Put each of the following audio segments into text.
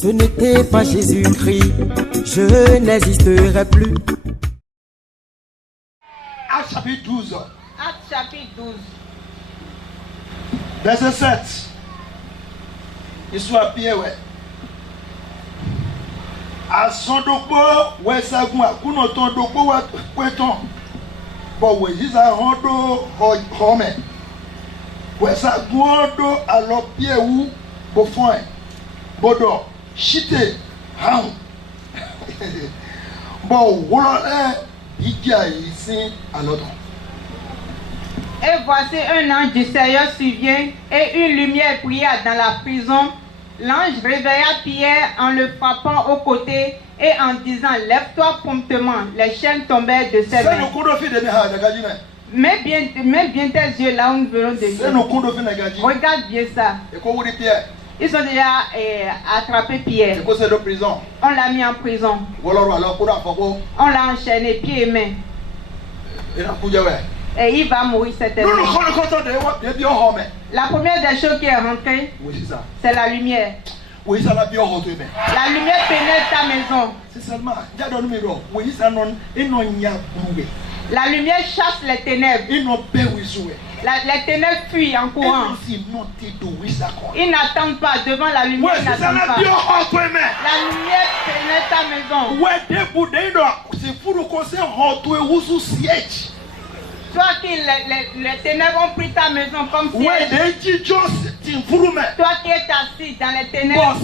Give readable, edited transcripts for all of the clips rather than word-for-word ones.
ce n'était pas Jésus-Christ, je n'existerai plus. Acte chapitre 12. Acte chapitre 12. Verset 7. Histoire Pierre, ouais. A son dokbo, ouais, ça goûte, à couno ton dokbo, ouais, ton. Bon, ouais, ils a rondo, home. Ouais, ça goûte, alors Pierre ou, bon, foin. Bodo, chité, ham. Bon, voilà, il y a ici, à l'autre. Et voici un ange du Seigneur survient et une lumière brilla dans la prison. L'ange réveilla Pierre en le frappant au côté et en disant « Lève-toi promptement ». Les chaînes tombèrent de ses mains. Mets bien tes yeux là où nous venons de dire. Regarde bien ça. Ils ont déjà attrapé Pierre. On l'a mis en prison. On l'a enchaîné pieds et mains. Et il va mourir certainement. La première des choses qui est rentrée, c'est la lumière. La lumière pénètre ta maison. La lumière chasse les ténèbres. Les ténèbres fuient en courant. Ils n'attendent pas devant la lumière. Ils n'attendent pas. La lumière pénètre ta maison. Toi qui les ténèbres ont pris ta maison comme siège. Toi qui es assis dans les ténèbres.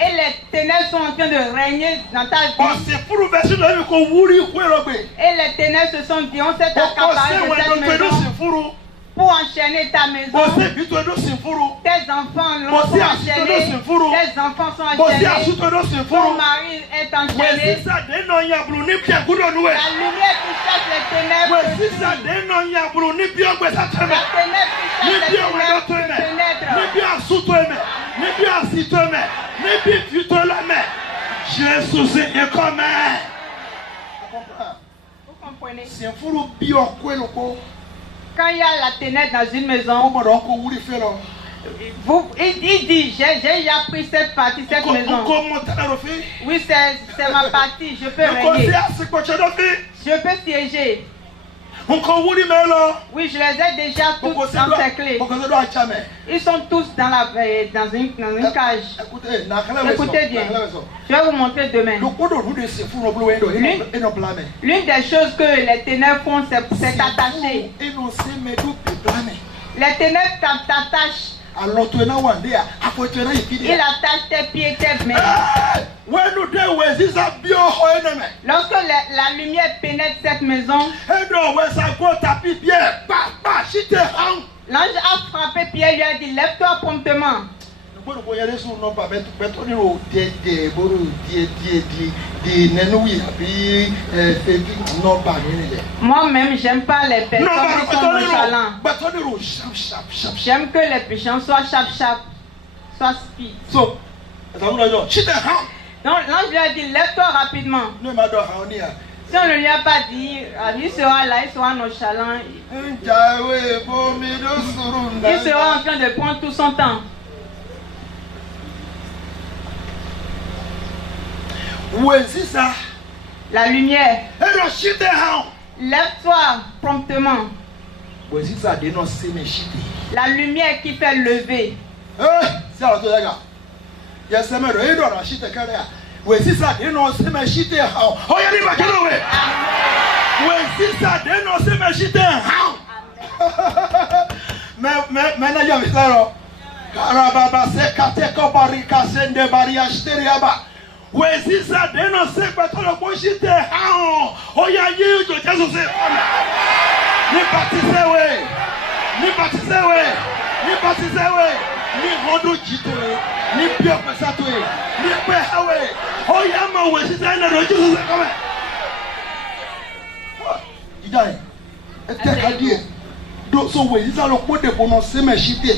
Et les ténèbres sont en train de régner dans ta vie. Et les ténèbres se sont dit, on s'est accaparé de cette maison pour enchaîner ta maison. Tes enfants l'ont enchaîné. Tes enfants sont enchaînés. Ton mari est enchaîné. La lumière qui chasse les ténèbres. La ténèbres qui chasse les ténèbres. Jésus est comme Vous comprenez? c'est fou bio Quand il y a la ténèbre dans une maison, il dit, j'ai déjà pris cette partie, cette maison. Oui, c'est ma partie, je peux régner. Je peux siéger. Oui, je les ai déjà tous encerclés. Ils sont tous dans une cage. Écoutez bien. Je vais vous montrer demain. L'une des choses que les ténèbres font, c'est t'attacher. Les ténèbres t'attachent. Il attache tes pieds et tes mains. Lorsque la lumière pénètre cette maison, l'ange a frappé Pierre et lui a dit, lève-toi promptement. Moi-même, j'aime pas les personnes qui sont nonchalantes. J'aime que les péchants soient chap-chap, soient speed. Donc l'ange lui a dit, lève-toi rapidement. Si on ne lui a pas dit, il sera là, il sera nonchalant. Il sera en train de prendre tout son temps. La lumière. Lève-toi promptement. La lumière qui fait lever.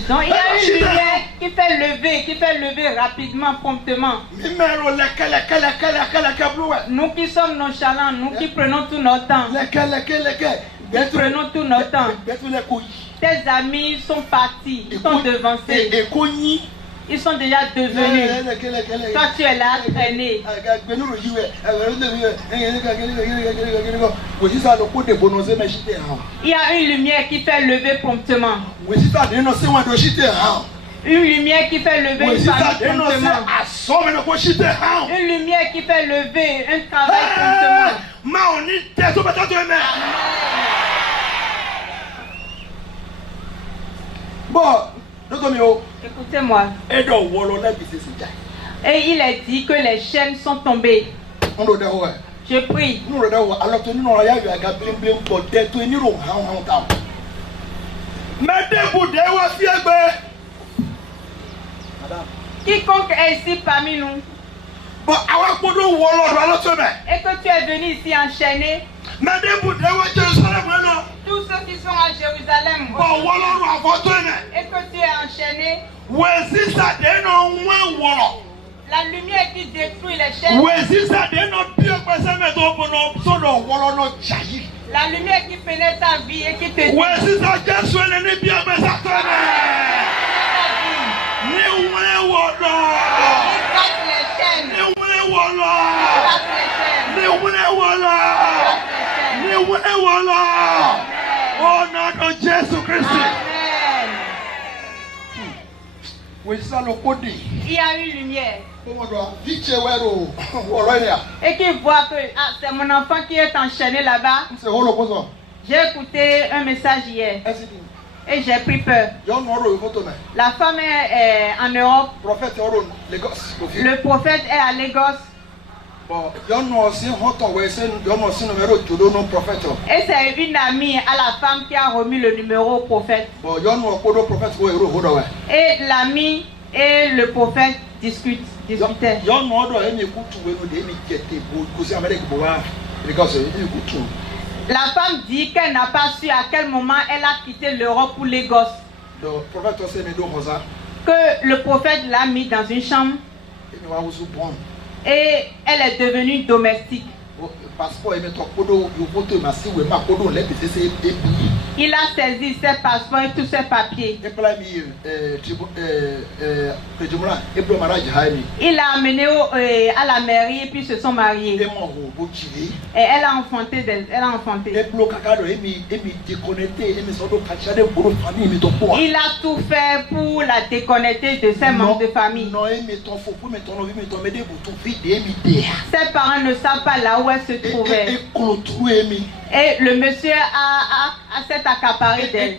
Donc il y a une lumière qui fait lever rapidement, promptement. Nous qui sommes nonchalants, nous qui prenons tout notre temps. Prenons tout notre temps. Tes amis sont partis, ils sont devancés. Ils sont déjà devenus. Toi, tu es là, traîné. Il y a une lumière qui fait lever promptement. Une lumière qui fait lever une famille promptement. Une lumière qui fait lever un travail promptement. Écoutez-moi. Et il est dit que les chaînes sont tombées. Je prie. Quiconque est ici parmi nous et que tu es venu ici enchaîné, tous ceux qui sont à Jérusalem et que tu es enchaîné, la lumière qui détruit les chaînes, la lumière qui pénètre ta vie et qui te dit, oh non, Jésus Christ. Il y a une lumière. Et qui voit que c'est mon enfant qui est enchaîné là-bas. J'ai écouté un message hier. Et j'ai pris peur. La femme est en Europe. Le prophète est à Lagos. Et c'est une amie à la femme qui a remis le numéro au prophète. Et l'ami et le prophète discutaient. La femme dit qu'elle n'a pas su à quel moment elle a quitté l'Europe pour Lagos. Que le prophète l'a mis dans une chambre. Et elle est devenue domestique. Il a saisi ses passeports et tous ses papiers. Il l'a amené à la mairie et puis ils se sont mariés. Et elle a enfanté. Il a tout fait pour la déconnecter de ses membres de famille. Ses parents ne savent pas là où elle se trouvait. Et le monsieur s'est accaparé d'elle.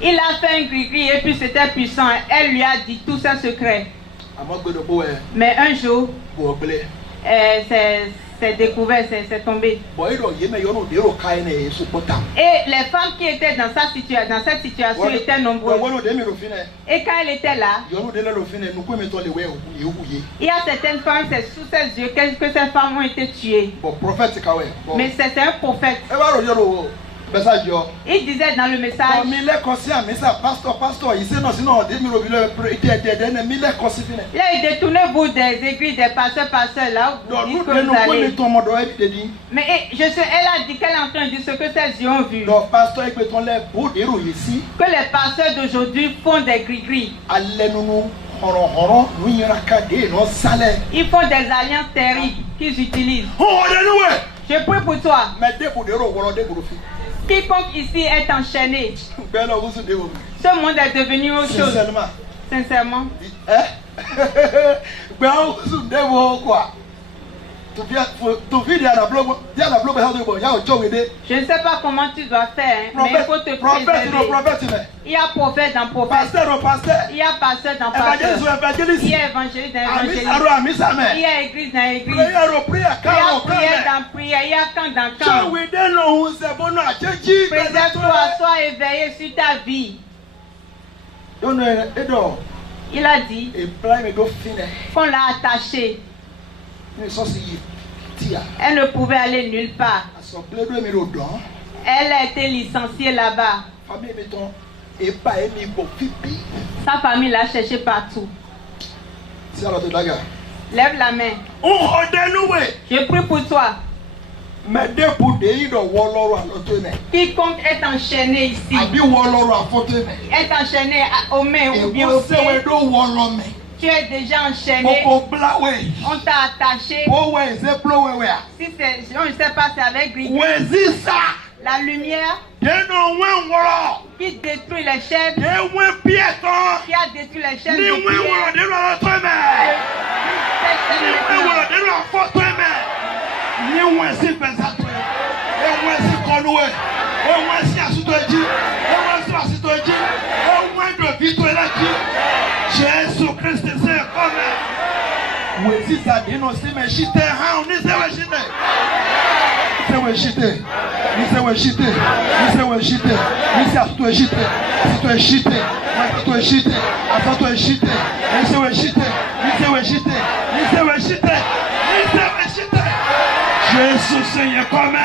Il a fait un gris-gris et puis c'était puissant. Elle lui a dit tous ses secrets. Mais un jour, c'est découvert, c'est tombé. Et les femmes qui étaient dans cette situation étaient nombreuses. Et quand elle était là, il y a certaines femmes, c'est sous ses yeux que ces femmes ont été tuées. Mais c'était un prophète. Il disait dans le message, détournez-vous des églises, des pasteurs là où vous dites que vous allez. Mais elle a dit qu'elle est en train de dire ce que ses yeux ont vu. Que les pasteurs d'aujourd'hui font des gris-gris. Ils font des alliances terribles qu'ils utilisent. Je prie pour toi. Quiconque ici est enchaîné. Ce monde est devenu autre chose. Sincèrement. Je ne sais pas comment tu dois faire, mais il faut te préserver. Il y a prophète dans prophète. Il y a pasteur dans pasteur. Il y a évangéliste dans évangéliste. Il y a église dans église. Il y a prière dans prière. Il y a camp dans camp. Préserve-toi, sois éveillé sur ta vie. Il a dit qu'on l'a attaché. Elle ne pouvait aller nulle part. Elle a été licenciée là-bas. Sa famille l'a cherché partout. Lève la main. Je prie pour toi. Mais dès pour des de Walloro à l'automne. Quiconque est enchaîné ici, Abi Walloro à Fontaine. est enchaîné aux mains Et ou bien vous aux pieds, savez de Wallome. tu es déjà enchaîné, Popo Blawe. on t'a attaché. Oh ouais, c'est Blowe. Si c'est, on ne sait pas, c'est avec lui. Ouais, c'est ça. La lumière Deno wen woro. qui détruit les chaînes, De wen pieton. qui a détruit les chaînes Ni de wen woro prière. de lo to me. Ni wen woro de lo fo to me. Ni wen si pesa to. E wen si koluwe. E wen si asutoji. E wen si asutoji. E wen do vito elaki. Jésus Christ se come. We si sa dino si me shite ha oni se we shite. Se we shite. Ni se we shite. Ni se we shite. Ni se asuto shite. Asuto shite. Asuto shite. Asuto shite. Ni se we shite. Ni se we shite. Ni se we shite. Ni se we shite. Jésus Seigneur comme.